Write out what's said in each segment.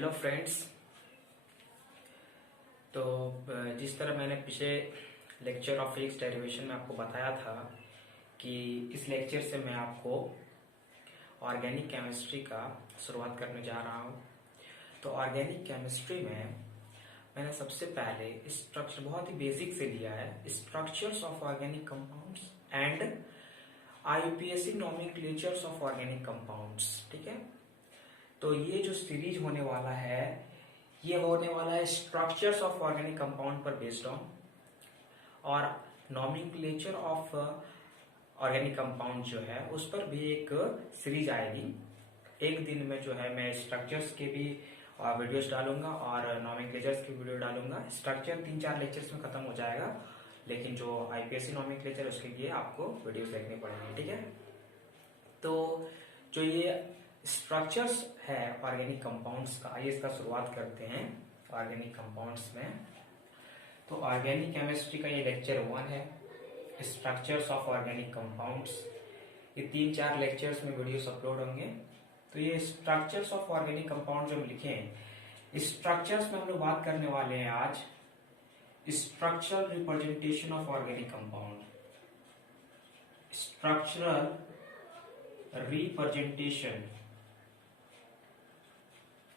Hello friends. तो जिस तरह मैंने पिछले लेक्चर ऑफ फिजिक्स डेरिवेशन में आपको बताया था कि इस लेक्चर से मैं आपको ऑर्गेनिक केमिस्ट्री का शुरुआत करने जा रहा हूँ। तो ऑर्गेनिक केमिस्ट्री में मैंने सबसे पहले स्ट्रक्चर बहुत ही बेसिक से लिया है, structures of organic compounds and IUPAC nomenclatures of organic compounds. ठीक है, तो ये जो सीरीज होने वाला है ये होने वाला है स्ट्रक्चर्स ऑफ ऑर्गेनिक कंपाउंड पर बेस्ड ऑन, और नोमेनक्लेचर ऑफ ऑर्गेनिक कंपाउंड जो है उस पर भी एक सीरीज आएगी। एक दिन में जो है मैं स्ट्रक्चर्स के भी वीडियोस डालूंगा और नोमेनक्लेचर्स की वीडियो डालूंगा। स्ट्रक्चर 3-4 लेक्चर्स में खत्म हो जाएगा, लेकिन जो आईपीएससी नोमेनक्लेचर उसके लिए आपको वीडियोस देखनी पड़ेगी। ठीक है, तो जो ये स्ट्रक्चर्स है ऑर्गेनिक कंपाउंड्स का, आइए इसका शुरुआत करते हैं ऑर्गेनिक कंपाउंड्स में। तो ऑर्गेनिक केमिस्ट्री का ये लेक्चर 1 है, स्ट्रक्चर्स ऑफ ऑर्गेनिक कंपाउंड्स। ये 3-4 लेक्चर्स में वीडियोस अपलोड होंगे। तो ये स्ट्रक्चर्स ऑफ ऑर्गेनिक कंपाउंड जो हम लिखे हैं, स्ट्रक्चर्स में हम लोग बात करने वाले हैं आज structural representation of organic compound. Structural representation,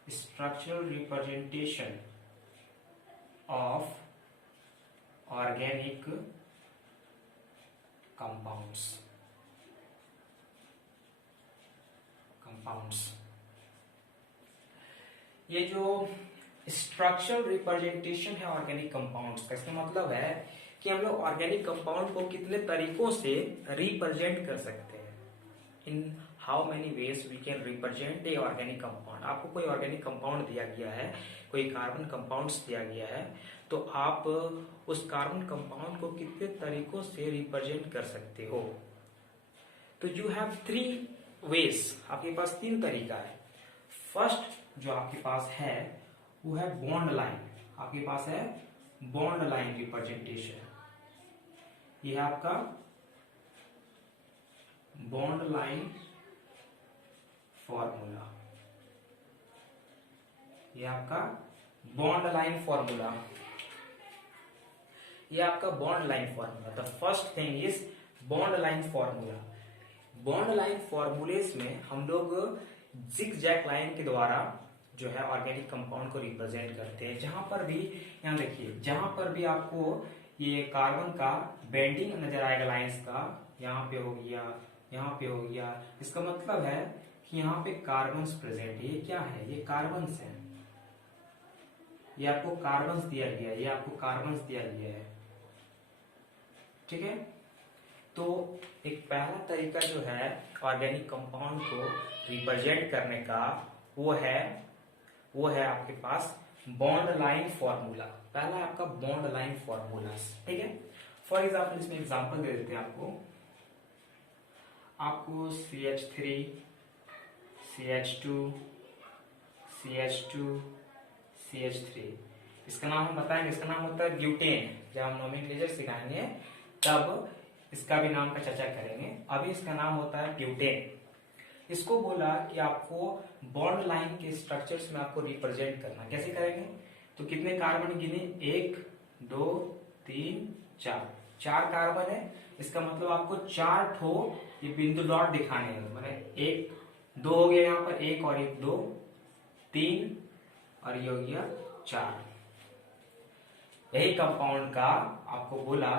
structural representation of organic compounds। ये जो स्ट्रक्चरल रिप्रेजेंटेशन है ऑर्गेनिक कंपाउंड्स का, इसका मतलब है कि हम लोग ऑर्गेनिक कंपाउंड को कितने तरीकों से रिप्रेजेंट कर सकते हैं। In how many ways we can represent a organic compound. आपको कोई ऑर्गेनिक कंपाउंड दिया गया है, कोई कार्बन कंपाउंड्स दिया गया है, तो आप उस कार्बन कंपाउंड को कितने तरीकों से रिप्रेजेंट कर सकते हो। तो यू हैव 3 वेज, आपके पास 3 तरीका है। फर्स्ट जो आपके पास है वो है बॉन्ड लाइन। आपके पास है बॉन्ड लाइन रिप्रेजेंटेशन। ये है आपका बॉन्ड लाइन फॉर्मूला। ये आपका बॉन्ड लाइन फॉर्मूला, ये आपका bond line formula. The first thing is bond line formula. Bond line formulas में हम लोग जिग-जैग लाइन के द्वारा जो है ऑर्गेनिक कंपाउंड को रिप्रेजेंट करते हैं। जहां पर भी, यहां देखिए, जहां पर भी आपको ये कार्बन का बेंडिंग नजर आएगा लाइंस का, यहाँ पे हो गया, यहाँ पे हो गया, इसका मतलब है कि यहाँ पे कार्बन्स प्रेजेंट है। ये क्या है? ये कार्बन्स है। ये आपको कार्बन्स दिया गया है, ये आपको कार्बन्स दिया गया है। ठीक है, तो एक पहला तरीका जो है ऑर्गेनिक कंपाउंड को रिप्रेजेंट करने का वो है आपके पास बॉन्ड लाइन फॉर्मूला। पहला है आपका बॉन्ड लाइन फॉर्मूला। ठीक है, फॉर एग्जाम्पल इसमें एग्जाम्पल दे देते हैं आपको CH3, CH2, CH2, CH3, इसका नाम हम बताएंगे। इसका नाम होता है ब्यूटेन। जब हम नोमेनक्लेचर सिखाएंगे तब इसका भी नाम का चर्चा करेंगे। अभी इसका नाम होता है ब्यूटेन। इसको बोला कि आपको बॉन्ड लाइन के स्ट्रक्चर्स में आपको रिप्रेजेंट करना। कैसे करेंगे? तो कितने कार्बन गिने? 1, 2, 3, 4। 4 कार्बन है, इसका मतलब आपको 4 ठो ये बिंदु डॉट दिखाने हैं। मैंने 1, 2 हो गया, यहाँ पर 1 और 1, 2, 3 और ये हो गया 4। यही कंपाउंड का आपको बोला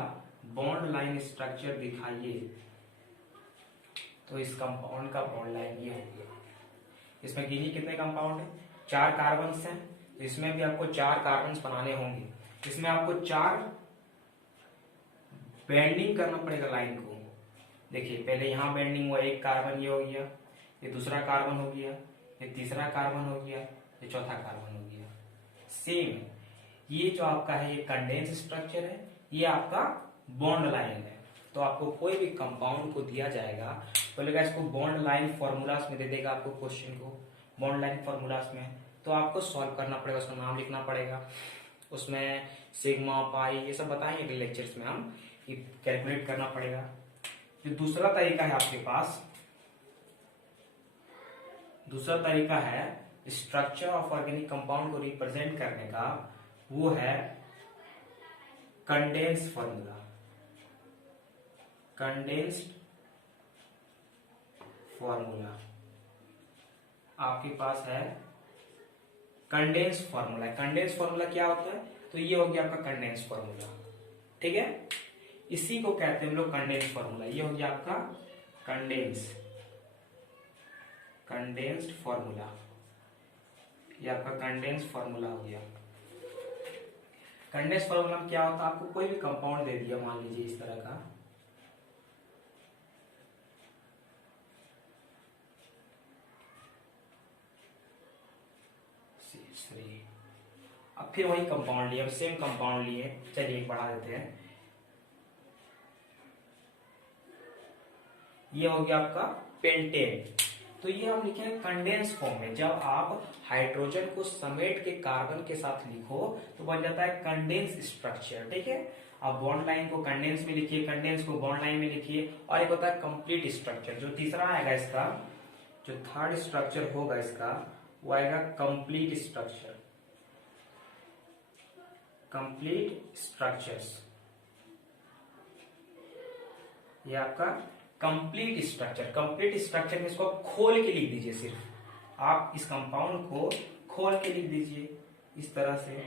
बॉन्ड लाइन स्ट्रक्चर दिखाइए, तो इस कंपाउंड का बॉन्ड लाइन ये हो गया। इसमें गिनी कितने कंपाउंड है? 4 कार्बन्स हैं, इसमें भी आपको 4 कार्बन्स बनाने होंगे। इसमें आपको 4 बेंडिंग करना पड़ेगा लाइन को। देखिए, पहले यहां बेंडिंग हुआ, 1 कार्बन ये हो गया, ये दूसरा कार्बन हो गया, ये तीसरा कार्बन हो गया, ये चौथा कार्बन हो गया। सेम ये जो आपका है ये कंडेंस स्ट्रक्चर है, ये आपका बॉन्ड लाइन है। तो आपको कोई भी कंपाउंड को दिया जाएगा, बोलेगा इसको बॉन्ड लाइन फॉर्मूलास में दे देगा आपको क्वेश्चन को, बॉन्ड लाइन फॉर्मूलास में, तो आपको सॉल्व करना पड़ेगा, उसका नाम लिखना पड़ेगा, उसमें सिग्मा पाई ये सब बताएंगे अगले लेक्चर्स में, हम ये कैलकुलेट करना पड़ेगा। जो दूसरा तरीका है आपके पास, दूसरा तरीका है स्ट्रक्चर ऑफ ऑर्गेनिक कंपाउंड को रिप्रेजेंट करने का वो है कंडेंस फॉर्मूला। कंडेंस्ड फॉर्मूला आपके पास है कंडेंस फॉर्मूला। कंडेंस फॉर्मूला क्या होता है? तो ये हो गया आपका कंडेंस फॉर्मूला, ठीक है। इसी को कहते हैं हम लोग कंडेंस फॉर्मूला। ये हो गया आपका कंडेंस्ड फॉर्मूला, ये आपका कंडेंस फॉर्मूला हो गया। कंडेंस फॉर्मूला में क्या होता है? आपको कोई भी कंपाउंड दे दिया, मान लीजिए इस तरह का, अब फिर वही कंपाउंड लिए, सेम कंपाउंड लिए, चलिए बढ़ा देते हैं। ये हो गया आपका पेंटेन। तो ये हम लिखे हैं कंडेंस फॉर्म में। जब आप हाइड्रोजन को समेट के कार्बन के साथ लिखो तो बन जाता है कंडेंस स्ट्रक्चर, ठीक है। आप बॉन्ड लाइन को कंडेंस में लिखिए, कंडेंस को बॉन्ड लाइन में लिखिए, और एक होता है कंप्लीट स्ट्रक्चर। जो तीसरा आएगा इसका, जो थर्ड स्ट्रक्चर होगा इसका, वो आएगा कंप्लीट स्ट्रक्चर। कंप्लीट स्ट्रक्चर्स, ये आपका कंप्लीट स्ट्रक्चर। कंप्लीट स्ट्रक्चर में इसको खोल के लिख दीजिए, सिर्फ आप इस कंपाउंड को खोल के लिख दीजिए इस तरह से।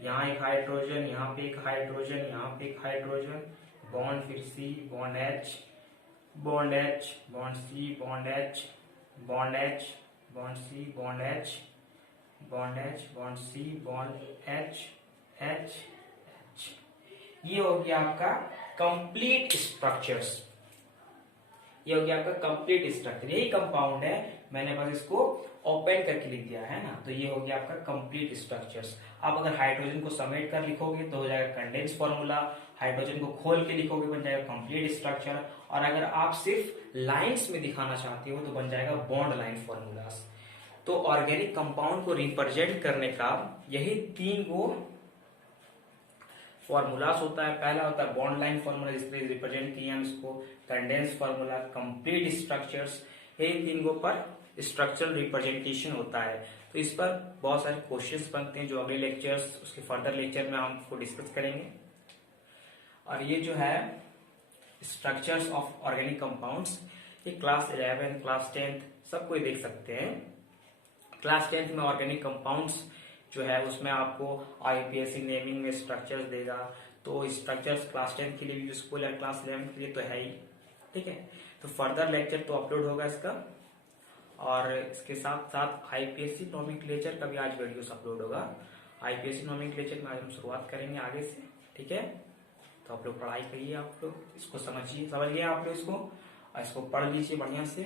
यहाँ एक हाइड्रोजन, यहाँ पे एक हाइड्रोजन, यहाँ पे एक हाइड्रोजन, बॉन्ड, फिर C, bond H, bond H, bond C, bond H, bond H, bond C, bond H, bond H, bond C, bond H, H, H. ये हो गया आपका कंप्लीट स्ट्रक्चर्स। ये हो गया आपका कंप्लीट स्ट्रक्चर। यही कंपाउंड है, मैंने बस इसको ओपन करके लिख दिया है ना। तो ये हो गया आपका कंप्लीट स्ट्रक्चर्स। आप अगर हाइड्रोजन को समेट कर लिखोगे तो हो जाएगा कंडेंस फॉर्मूला, हाइड्रोजन को खोल के लिखोगे बन जाएगा कंप्लीट स्ट्रक्चर, और अगर आप सिर्फ लाइंस में दिखाना चाहते हो तो बन जाएगा बॉन्ड लाइन फॉर्मूलास। तो ऑर्गेनिक कंपाउंड को रिप्रेजेंट करने का यही 3 गो फॉर्मूलास होता है। पहला होता है बॉन्ड लाइन फॉर्मूला, जिसपे रिप्रेजेंट किए हम इसको, कंडेंस फॉर्मूला, कंप्लीट स्ट्रक्चर्स, यही 3 गो पर स्ट्रक्चरल रिप्रेजेंटेशन होता है। तो इस पर बहुत सारे क्वेश्चंस बनते हैं, जो अगले लेक्चर्स, उसके फर्दर लेक्चर में हम आपको डिस्कस करेंगे। और ये जो है स्ट्रक्चर्स ऑफ ऑर्गेनिक कंपाउंड्स, ये क्लास 11, क्लास 10 सब कोई देख सकते हैं। क्लास 10 में ऑर्गेनिक कंपाउंड्स जो है उसमें आपको आईपीएससी नेमिंग में स्ट्रक्चर्स देगा, तो स्ट्रक्चर्स क्लास 10 के लिए भी यूजफुल है, क्लास 11 के लिए तो है ही, ठीक है। तो फर्दर लेक्चर तो अपलोड होगा इसका, और इसके साथ साथ आईपीएससी नोमेनक्लेचर का भी आज वीडियोस अपलोड होगा। आईपीएससी नोमेनक्लेचर में आज हम शुरुआत करेंगे आगे से, ठीक है। तो आप लोग पढ़ाई करिए, आप लोग इसको समझिए, समझ गए आप लोग इसको, और इसको पढ़ लीजिए बढ़िया से।